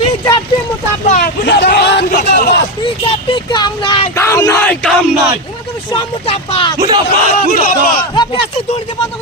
BJP মুর্দাবাদ BJP কাম নাই সব মুর্দাবাদ বেশি দুর্নীতি বন্ধ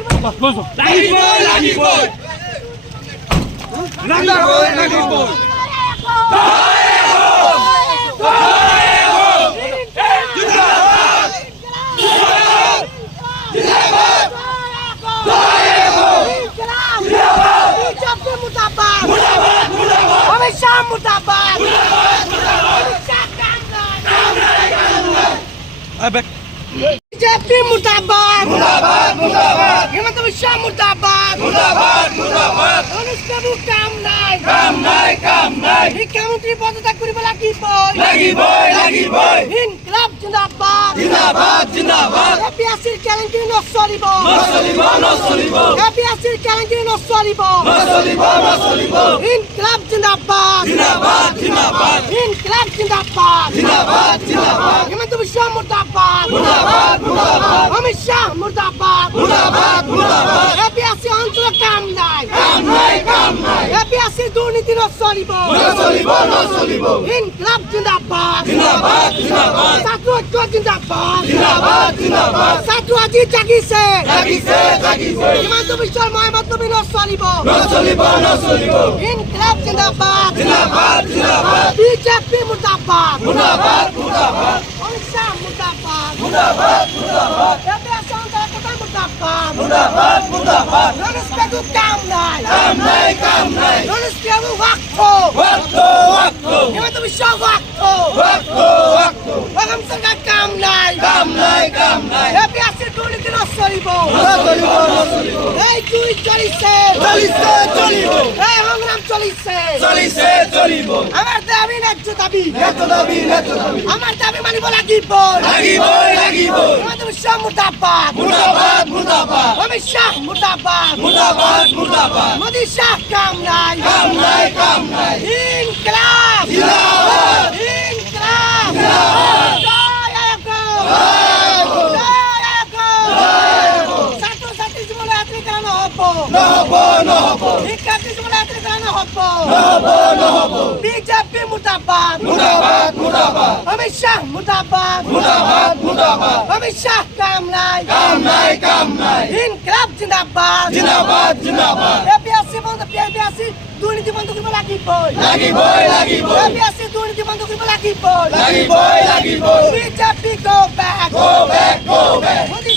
বিজেপি মুর্দাবাদ হেমন্ত বিশ্ব মুর্দাবাদ অনুষ্কাবু কাম নাই শিক্ষামন্ত্রী পদত্যাগ কৰিব লাগিবই ইনকলাব জিন্দাবাদ এপিএসসিৰ কেলেংকাৰী নচলিব এপিএসসিৰ কেলেংকাৰী নচলিব ইনকলাব জিন্দাবাদ ইনকলাব জিন্দাবাদ হেমন্ত বিশ্ব মুর্দাবাদ অমিত শাহ মুর্দাবাদ এপিএসসি অঞ্চল কাম নাই এপিএসসি দুর্নীতি নচলিব ইনকলাব জিন্দাবাদ ছাত্র ঐক্য জিন্দাবাদ ছাত্র আজি জাগিছে হিমন্ত বিশ্বৰ মহম্মদ নবী নচলিব ইনকলাব জিন্দাবাদ বিজেপি মুৰ্দাবাদ অমিত শাহ মুৰ্দাবাদ এপিএসসি অঞ্চল মুৰ্দাবাদ অনুষ্কাবু কাম নাই অনুষ্কাবু হিমন্ত বিশ্ব অসম চৰকাৰ কাম নাই এপিএসসি দুৰ্নীতি নচলিব এই দুই চলিছে এই সংগ্ৰাম চলিছে আমাৰ দাবী ন্যায্য দাবী আমাৰ দাবী মানিব লাগিব হিমন্ত বিশ্ব মুৰ্দাবাদ অমিত শাহ মুৰ্দাবাদ মোদী শাহ কাম নাই ইনকলাব ছাত্র ছাত্রী জীবনে আত্মীকরণ নহব শিক্ষার্থী জীবনে আত্মীকরণ নহব বিজেপি মুর্দাবাদ অমিত শাহ মুর্দাবাদ অমিত শাহ কাম নাই ইনকলাব জিন্দাবাদ এপিএসসি বন্ধ এপিএসসি দুর্নীতি বন্ধ কৰিব লাগিবই এপিএসসি দুর্নীতি বন্ধ কৰিব লাগিবই বিজেপি go back মোদী